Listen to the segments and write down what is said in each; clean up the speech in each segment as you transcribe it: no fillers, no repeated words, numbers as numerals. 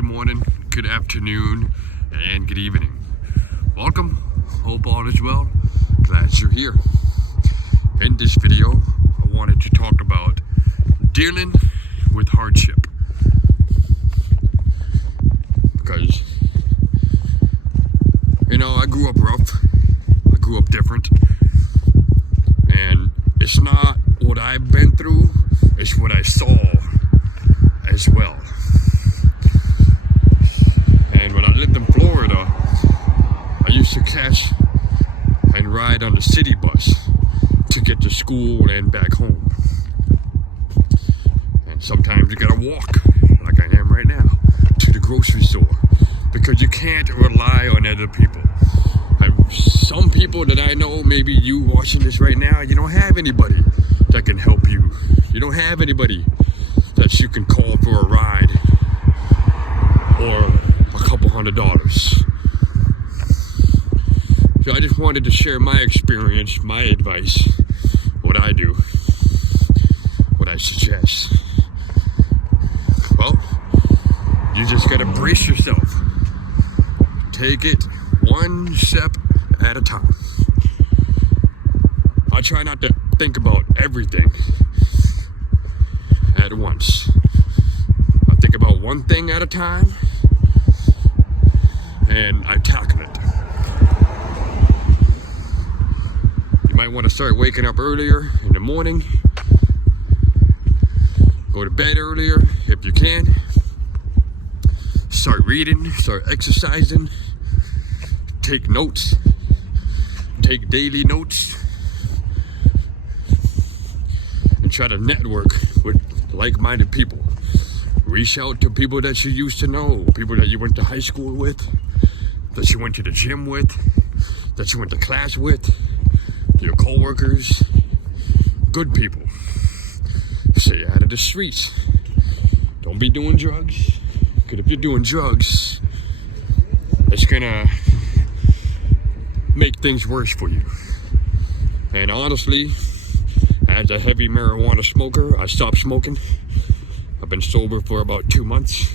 good morning, good afternoon, and good evening. Welcome, hope all is well, glad you're here. In this video, I wanted to talk about dealing with hardship. Because, I grew up rough, I grew up different, and it's not what I've been through, it's what I saw as well. And when I lived in Florida, I used to catch and ride on the city bus to get to school and back home. And sometimes you gotta walk, like I am right now, to the grocery store, because you can't rely on other people. Some people that I know, maybe you watching this right now, you don't have anybody that can help you. You don't have anybody that you can call for a ride or a couple $100. So I just wanted to share my experience, my advice, what I do, what I suggest. Well, you just gotta brace yourself. Take it one step at a time. I try not to think about everything at once. I think about one thing at a time and I tackle it. You might want to start waking up earlier in the morning. Go to bed earlier if you can. Start reading, start exercising. Take notes. Take daily notes. And try to network with like-minded people. Reach out to people that you used to know, people that you went to high school with, that you went to the gym with, that you went to class with, your co-workers, good people. Stay out of the streets. Don't be doing drugs, because if you're doing drugs, it's gonna make things worse for you. And honestly, as a heavy marijuana smoker, I stopped smoking. I've been sober for about 2 months.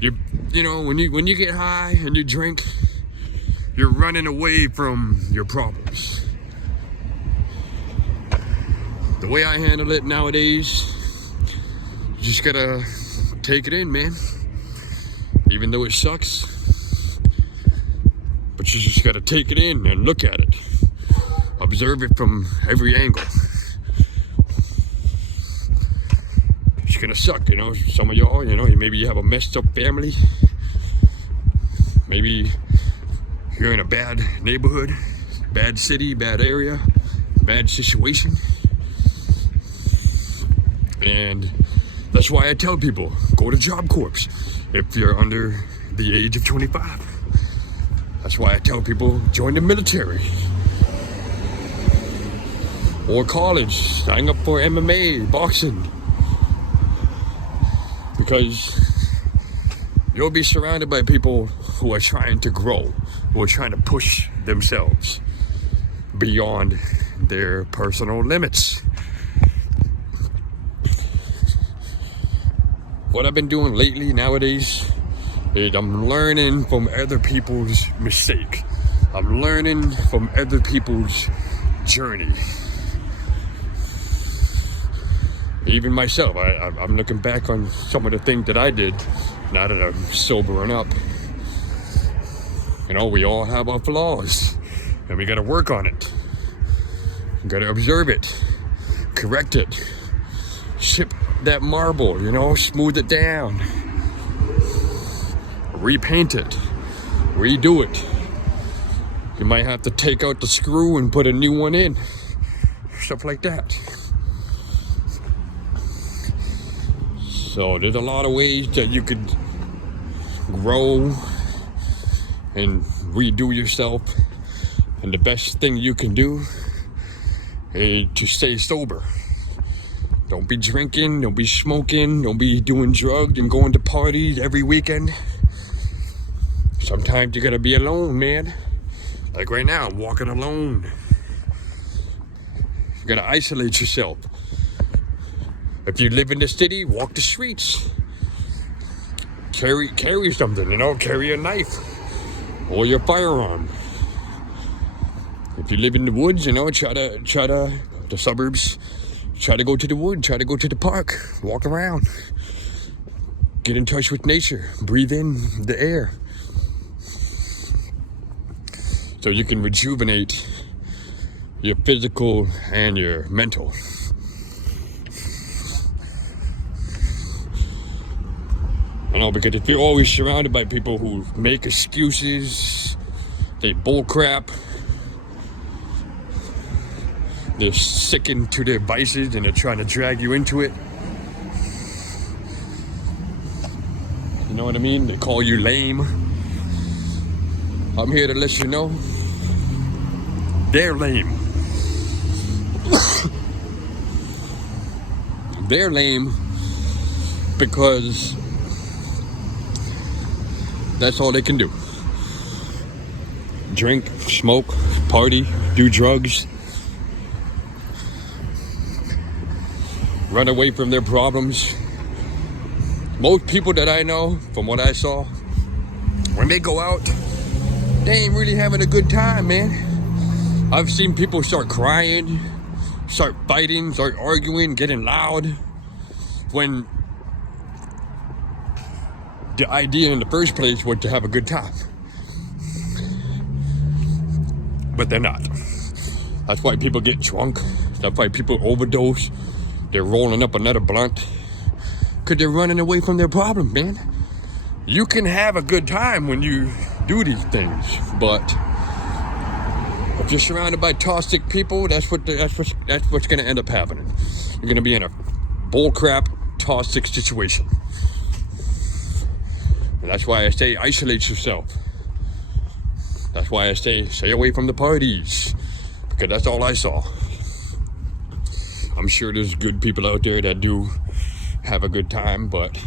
When you get high and you drink, you're running away from your problems. The way I handle it nowadays, you just gotta take it in, man. Even though it sucks, but you just gotta take it in and look at it. Observe it from every angle. It's gonna suck, some of y'all, maybe you have a messed up family. Maybe you're in a bad neighborhood, bad city, bad area, bad situation. And that's why I tell people, go to Job Corps if you're under the age of 25. That's why I tell people, join the military. Or college, sign up for MMA, boxing. Because you'll be surrounded by people who are trying to grow, who are trying to push themselves beyond their personal limits. What I've been doing lately, nowadays, is I'm learning from other people's mistake. I'm learning from other people's journey. Even myself, I'm looking back on some of the things that I did now that I'm sobering up. We all have our flaws, and we gotta work on it. We gotta observe it, correct it, chip that marble, smooth it down, repaint it, redo it. You might have to take out the screw and put a new one in, stuff like that. So there's a lot of ways that you could grow and redo yourself. And the best thing you can do is to stay sober. Don't be drinking, don't be smoking, don't be doing drugs and going to parties every weekend. Sometimes you gotta be alone, man. Like right now, I'm walking alone. You gotta isolate yourself. If you live in the city, walk the streets. carry something, carry a knife or your firearm. If you live in the woods, try to the suburbs, try to go to the wood, try to go to the park, walk around, get in touch with nature, breathe in the air, so you can rejuvenate your physical and your mental. Because if you're always surrounded by people who make excuses, they bullcrap, they're sickened to their vices and they're trying to drag you into it. You know what I mean? They call you lame. I'm here to let you know they're lame. They're lame because that's all they can do. Drink, smoke, party, do drugs, run away from their problems. Most people that I know, from what I saw, when they go out, they ain't really having a good time, man. I've seen people start crying, start fighting, start arguing, getting loud, when the idea in the first place was to have a good time. But they're not. That's why people get drunk. That's why people overdose. They're rolling up another blunt because they're running away from their problem, man. You can have a good time when you do these things, but if you're surrounded by toxic people, that's what's going to end up happening. You're going to be in a bullcrap, toxic situation. And that's why I say isolate yourself. That's why I say stay away from the parties, because that's all I saw. I'm sure there's good people out there that do have a good time, but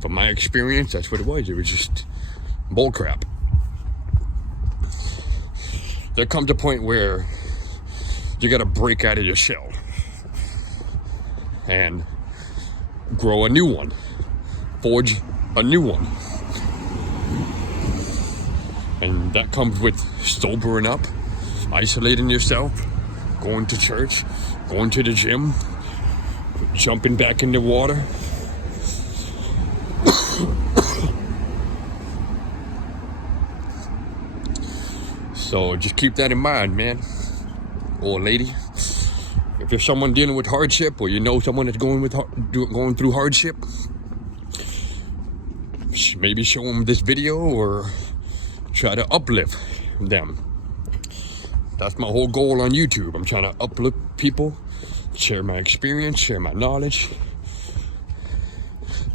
from my experience, that's what it was. It was just bullcrap. There comes a point where you got to break out of your shell and grow a new one, forge a new one. And that comes with sobering up, isolating yourself, going to church, going to the gym, jumping back in the water. So just keep that in mind, man, or lady. If you're someone dealing with hardship, or you know someone that's going through hardship, maybe show them this video or try to uplift them. That's my whole goal on YouTube. I'm trying to uplift people, share my experience, share my knowledge,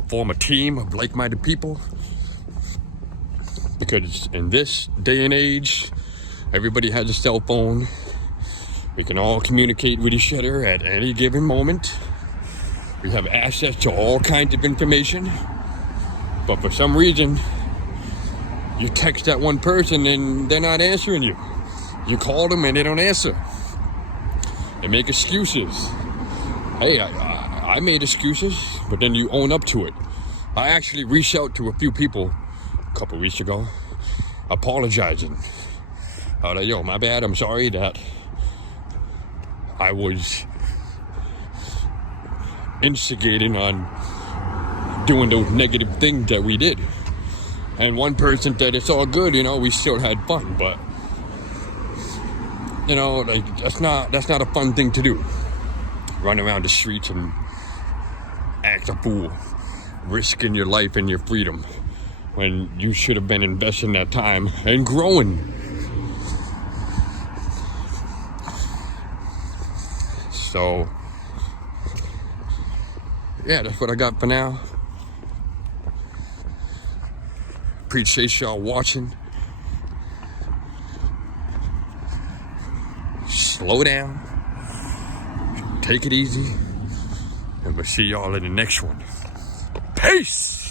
form a team of like-minded people. Because in this day and age, everybody has a cell phone. We can all communicate with each other at any given moment. We have access to all kinds of information. But for some reason, you text that one person and they're not answering you. You call them and they don't answer. They make excuses. Hey, I made excuses, but then you own up to it. I actually reached out to a few people a couple weeks ago, apologizing. I was like, yo, my bad, I'm sorry that I was instigating on doing those negative things that we did. And one person said it's all good, we still had fun, but that's not a fun thing to do. Run around the streets and act a fool, risking your life and your freedom when you should have been investing that time and growing. So, yeah, that's what I got for now. Appreciate y'all watching. Slow down. Take it easy. And we'll see y'all in the next one. Peace!